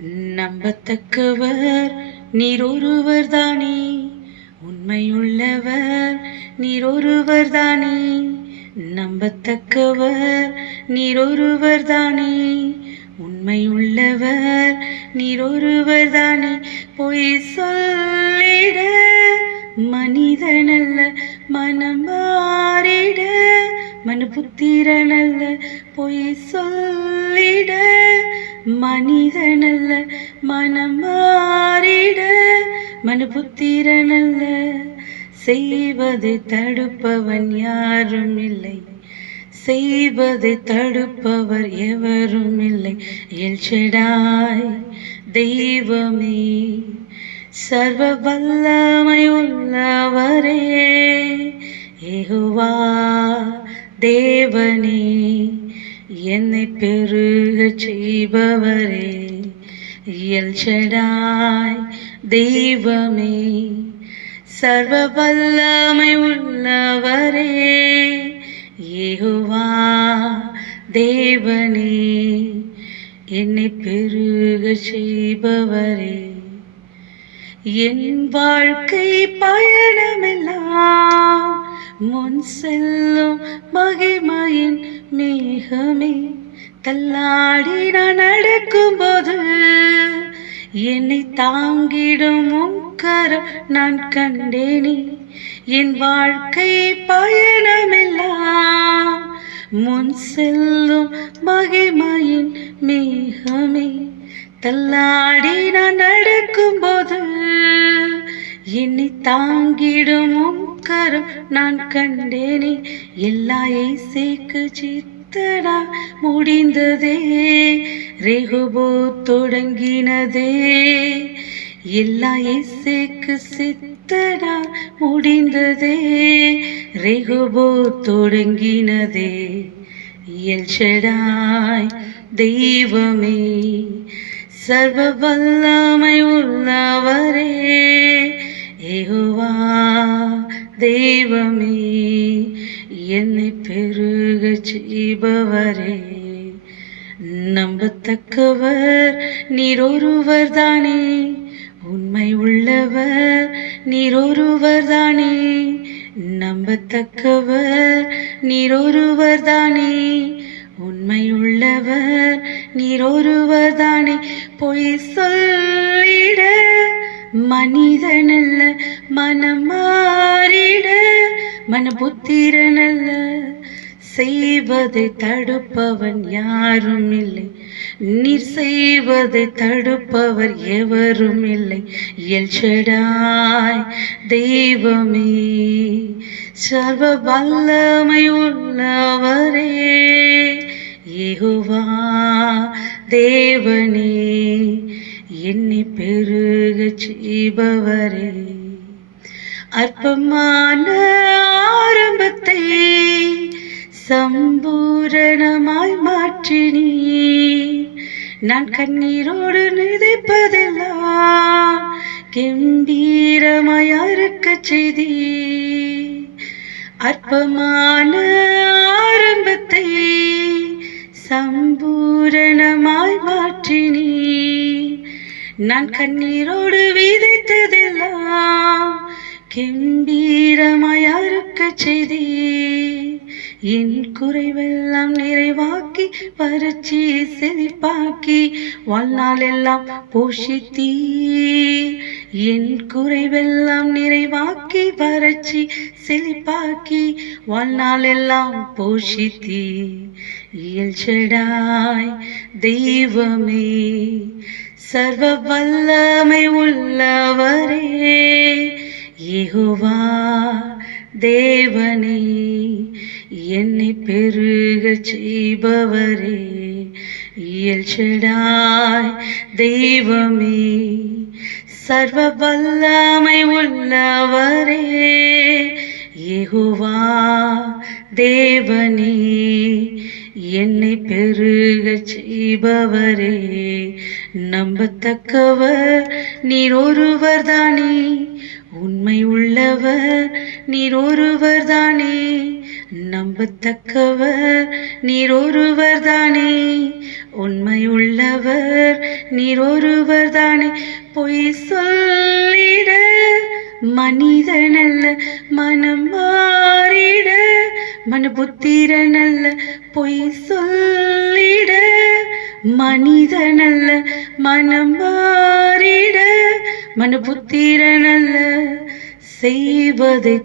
நம்பத்தக்கவர் நீர் ஒருவர் தானே, உண்மையுள்ளவர் நீர் ஒருவர் தானே. நம்பத்தக்கவர் நீர் ஒருவர் தானே, உண்மையுள்ளவர் நீர் ஒருவர் தானே. பொய் சொல்லிட மனிதனல்ல, மனம் மாறிட மனுபுத்திரனல்ல. பொய் சொல்லிட மனிதனல்ல, மனம் மாறிட மனுபுத்திரனல்ல. செய்வதை தடுப்பவன் யாரும் இல்லை, செய்வதை தடுப்பவர் எவரும் இல்லை. எல் ஷடாய் தெய்வமே, சர்வ வல்லமை உள்ளவரே. யெகோவா தேவனே, என்னை பெருகச் செய்பவரே. எல் ஷடாய் தெய்வமே, சர்வ வல்லமை உள்ளவரே. யெகோவா தேவனே, என்னை பெருகச் செய்பவரே. என் வாழ்க்கை பயணமெல்லாம் முன் செல்லும் மகிமையின் மேகமே. தள்ளாடி நான் நடக்கும்போது என்னை தாங்கிடும் உன்கரம் நான் கண்டேனே. என் வாழ்க்கை பயணமெல்லாம் முன் செல்லும் மகிமையின் மேகமே. தள்ளாடி நான் நடக்கும்போது என்னை தாங்கிடும் உன்கரம் நான் கண்டேனே. எல்லா இயேசுவுக்கு சித்தடா முடிந்ததே, ரெகோபோ தொடங்கினதே. எல்லா இயேசுவுக்கு சித்தடா முடிந்ததே, ரெகோபோ தொடங்கினதே. எல் ஷடாய் தெய்வமே, சர்வ வல்லமை உள்ளவரே. யெகோவா தெய்வமே, என்னை பெருகச் செய்பவரே. நம்பத்தக்கவர் நீர் ஒருவர் தானே, உண்மை உள்ளவர் நீர் ஒருவர் தானே. நம்பத்தக்கவர் நீர் ஒருவர் தானே, உண்மையுள்ளவர் நீர் ஒருவர் தானே. பொய் சொல்லிட மனிதனல்ல, மனம் மாறிட மனபுத்திரனல்ல. செய்வதை தடுப்பவன் யாரும் இல்லை, நீர் செய்வதை தடுப்பவர் எவரும் இல்லை. எல் ஷடாய் தெய்வமே, சர்வ வல்லமை உள்ளவரே. யெகோவா தேவனே, என்னை பெருகச் செய்பவரே. அற்பமான ஆரம்பத்தை சம்பூரணமாய் மாற்றினீர். நான் கண்ணீரோடு நிதைப்பதெல்லாம் கெம்பீரமாய் அறுக்கச் செய்தீர். அற்பமான ஆரம்பத்தை சம்பூரணமாய் மாற்றினீர். நான் கண்ணீரோடு விதைத்ததெல்லாம் கெம்பீரமாய் அறுக்கச் செய்தீர். என் குறைவெல்லாம் நிறைவாக்கி வறட்சி செழிப்பாக்கி வாழ்நாள் எல்லாம் போஷித்தீர். என் குறைவெல்லாம் நிறைவாக்கி வறட்சி செழிப்பாக்கி வாழ்நாள் எல்லாம் போஷித்தீர். எல் ஷடாய் தெய்வமே, சர்வ வல்லமை உள்ளவரே. யெகோவா தேவனே, என்னை பெருகச் செய்பவரே. எல் ஷடாய் தெய்வமே, சர்வ வல்லமை உள்ளவரே. யெகோவா தேவனே, என்னை பெருகச் செய்பவரே, நம்பத்தக்கவர் நீர் ஒருவர் தானே, உண்மை உள்ளவர் நீர் ஒருவர் தானே, நம்பத்தக்கவர் நீர் ஒருவர் தானே, உண்மை உள்ளவர் நீர் ஒருவர் தானே. பொய் சொல்லிட மனிதனல்ல, மனம் மாறிட மனபுத்திரனல்ல. பொய் சொல்லிட மனிதனல்ல, மனம் மாறிட மனபுத்திரனல்ல. செய்வதை